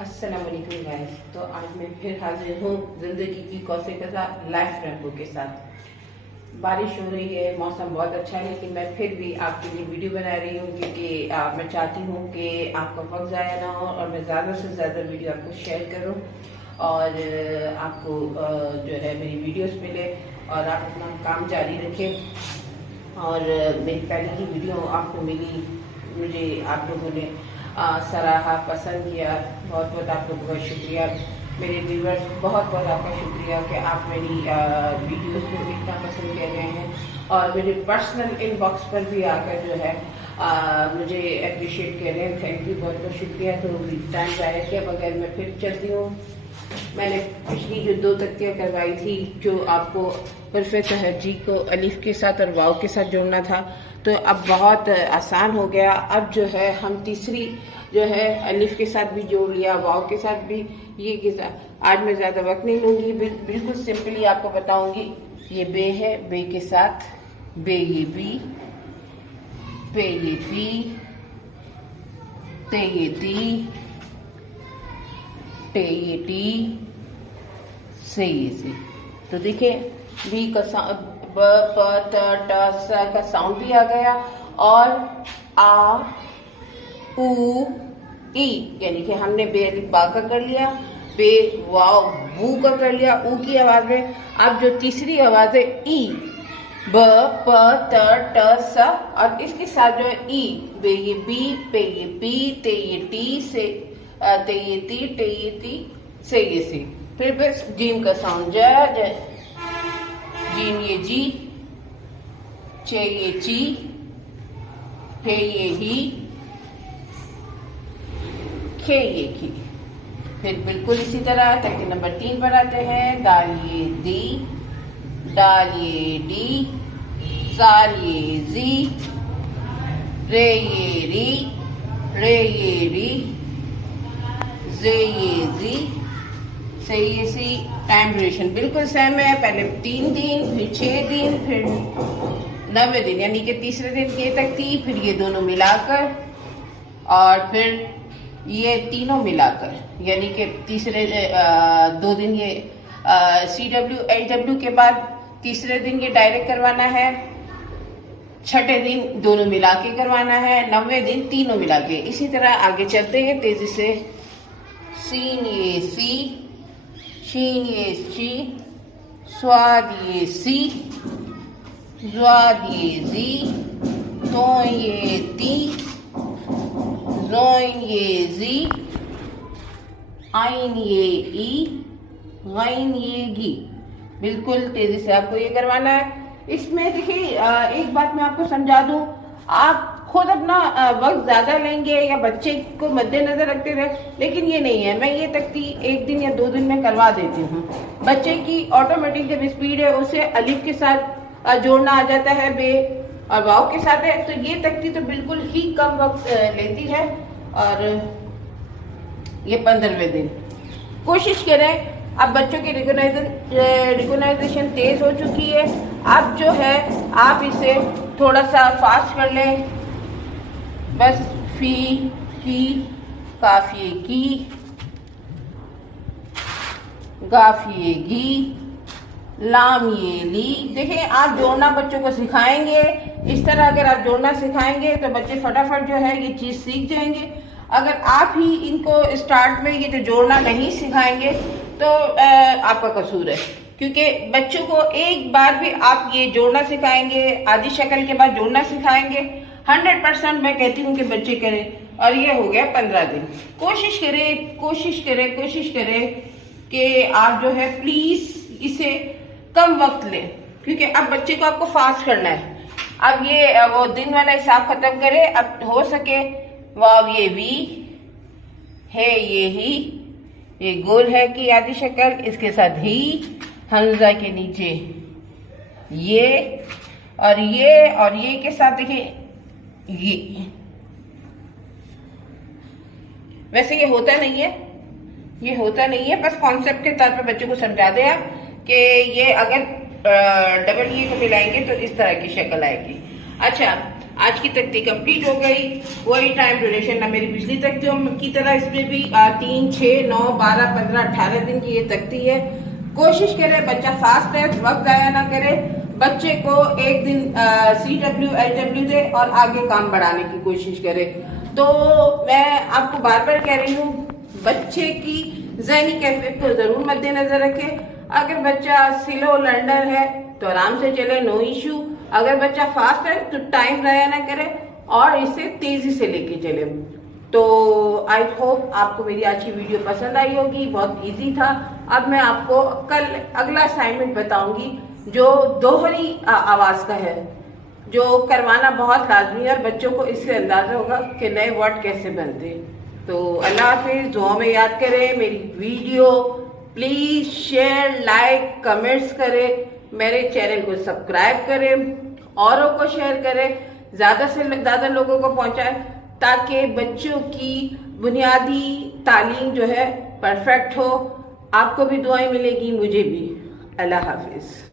अस्सलाम वालेकुम गाइस। तो आज मैं फिर हाजिर हूँ जिंदगी की कौसे के साथ लाइफ रैंपो के साथ। बारिश हो रही है, मौसम बहुत अच्छा है, लेकिन मैं फिर भी आपके लिए वीडियो बना रही हूँ क्योंकि मैं चाहती हूँ कि आपका वक्त ज़ाया ना हो और मैं ज़्यादा से ज़्यादा वीडियो आपको शेयर करूँ और आपको जो है मेरी वीडियोस मिले और आप अपना काम जारी रखें। और मेरी पहली ही वीडियो आपको मिली, मुझे आप लोगों ने सराहा, पसंद किया, बहुत बहुत आप लोगों का शुक्रिया। मेरे व्यूवर्स बहुत बहुत आपका शुक्रिया कि आप मेरी वीडियोस को इतना पसंद कर रहे हैं और मेरे पर्सनल इनबॉक्स पर भी आकर जो है मुझे अप्रिशिएट कर रहे हैं। थैंक यू, बहुत बहुत शुक्रिया। तो टाइम ज़ाया किया बगैर मैं फिर चलती हूँ। मैंने पिछली जो 2 तख्तियाँ करवाई थी, जो आपको हरफ तहज्जी को अलिफ के साथ और वाव के साथ जोड़ना था, तो अब बहुत आसान हो गया। अब जो है हम तीसरी जो है अलिफ के साथ भी जोड़ लिया, वाव के साथ भी, ये के साथ। आज मैं ज़्यादा वक्त नहीं लूँगी, बिल्कुल सिंपली आपको बताऊँगी। ये बे है, बे के साथ बे ये बी, पे ये पी, ते ये ती, टे ये टी, से ये सी। तो देखिए बी का ब प त ट स का साउंड भी आ गया और आ उ ई, यानी कि हमने बे अलिफ बा का कर लिया, बे वाव वू का कर लिया ऊ की आवाज में। अब जो तीसरी आवाज है ई, ब प त ट स, और इसके साथ जो है ई, बे ये बी, पे ये पी, ते ये टी, से ते ये ती, टे ये ती, से ये सी। फिर बस जीम का साउंड ज, जीम ये जी, चे ये ची, हे ये ही, खे ये की। फिर बिल्कुल इसी तरह तक नंबर 3 पर आते हैं। दाल ये दी, डाल ये डी, जाल ये जी, रे ये री, रे ये री, जे ये जी, से ये सी। टाइम ड्यूरेशन बिल्कुल सेम है, पहले 3 दिन, फिर 6 दिन, फिर 90 दिन, यानी कि तीसरे दिन ये तक थी, फिर ये दोनों मिलाकर और फिर ये तीनों मिलाकर, यानी कि तीसरे 2 दिन ये CW HW के बाद तीसरे दिन ये डायरेक्ट करवाना है, छठे दिन दोनों मिला के करवाना है, 90 दिन तीनों मिला के। इसी तरह आगे चलते हैं तेजी से। सीन ये सी, शीन ये शी, स्वाद ये सी, ज्वाद ये जी, तो ये ती, जोइन ये जी, आइन ये ई, गाइन ये गी। बिल्कुल तेजी से आपको ये करवाना है। इसमें देखिए एक बात मैं आपको समझा दूं, आप खुद अपना वक्त ज्यादा लेंगे या बच्चे को मद्देनजर रखते रहे, लेकिन ये नहीं है। मैं ये तख्ती 1 दिन या 2 दिन में करवा देती हूँ। बच्चे की ऑटोमेटिक जब स्पीड है उसे अलिफ के साथ जोड़ना आ जाता है, बे और वाव के साथ है, तो ये तख्ती तो बिल्कुल ही कम वक्त लेती है। और ये 15वें दिन कोशिश करें। अब बच्चों की रिकॉग्नाइजेशन तेज हो चुकी है, अब जो है आप इसे थोड़ा सा फास्ट कर लें। बस फी की, काफिए की, गाफिए गी, लाम ये ली। देखिए आप जोड़ना बच्चों को सिखाएंगे, इस तरह अगर आप जोड़ना सिखाएंगे तो बच्चे फटाफट जो है ये चीज सीख जाएंगे। अगर आप ही इनको स्टार्ट में ये जो जोड़ना नहीं सिखाएंगे तो आपका कसूर है, क्योंकि बच्चों को एक बार भी आप ये जोड़ना सिखाएंगे, आधी शक्ल के बाद जोड़ना सिखाएंगे, 100% मैं कहती हूँ कि बच्चे करें। और ये हो गया 15 दिन। कोशिश करें, कोशिश करें, कोशिश करें कि आप जो है प्लीज इसे कम वक्त लें, क्योंकि अब बच्चे को आपको फास्ट करना है। अब ये वो दिन वाला हिसाब खत्म करें। अब हो सके वाव ये वी, है ये ही, ये गोल है कि आधी शक्ल, इसके साथ ही, हमजा के नीचे ये और ये के साथ देखिए ये। वैसे ये होता नहीं है, ये होता नहीं है, बस कॉन्सेप्ट के तौर पे बच्चों को समझा दे आप कि ये अगर डबल ये को मिलाएंगे तो इस तरह की शक्ल आएगी। अच्छा, आज की तख्ती कंप्लीट हो गई। वही टाइम ड्यूरेशन ना मेरी पिछली तख्तियों की तरह इसमें भी 3, 6, 9, 12, 15, 18 दिन की ये तख्ती है। कोशिश करे बच्चा फास्ट है, वक्त जाया ना करे, बच्चे को एक दिन CW LW दे और आगे काम बढ़ाने की कोशिश करे। तो मैं आपको बार बार कह रही हूँ, बच्चे की ज़हनी कैफियत को जरूर मद्देनजर रखें। अगर बच्चा स्लो लर्नर है तो आराम से चले, नो इशू। अगर बच्चा फास्ट है तो टाइम ज़ाया ना करे और इसे तेजी से लेके चले। तो आई होप आपको मेरी आज की वीडियो पसंद आई होगी, बहुत इजी था। अब मैं आपको कल अगला असाइनमेंट बताऊंगी जो दोहरी आवाज का है, जो करवाना बहुत लाजमी है और बच्चों को इससे अंदाजा होगा कि नए वर्ड कैसे बनते हैं। तो अल्लाह हाफिज, दुआ में याद करें मेरी video, please share, like, comments करें, मेरे चैनल को सब्सक्राइब करें, औरों को शेयर करें, ज्यादा से ज्यादा लोगों को पहुंचाएं ताकि बच्चों की बुनियादी तालीम जो है परफेक्ट हो। आपको भी दुआएं मिलेगी, मुझे भी। अल्लाह हाफिज।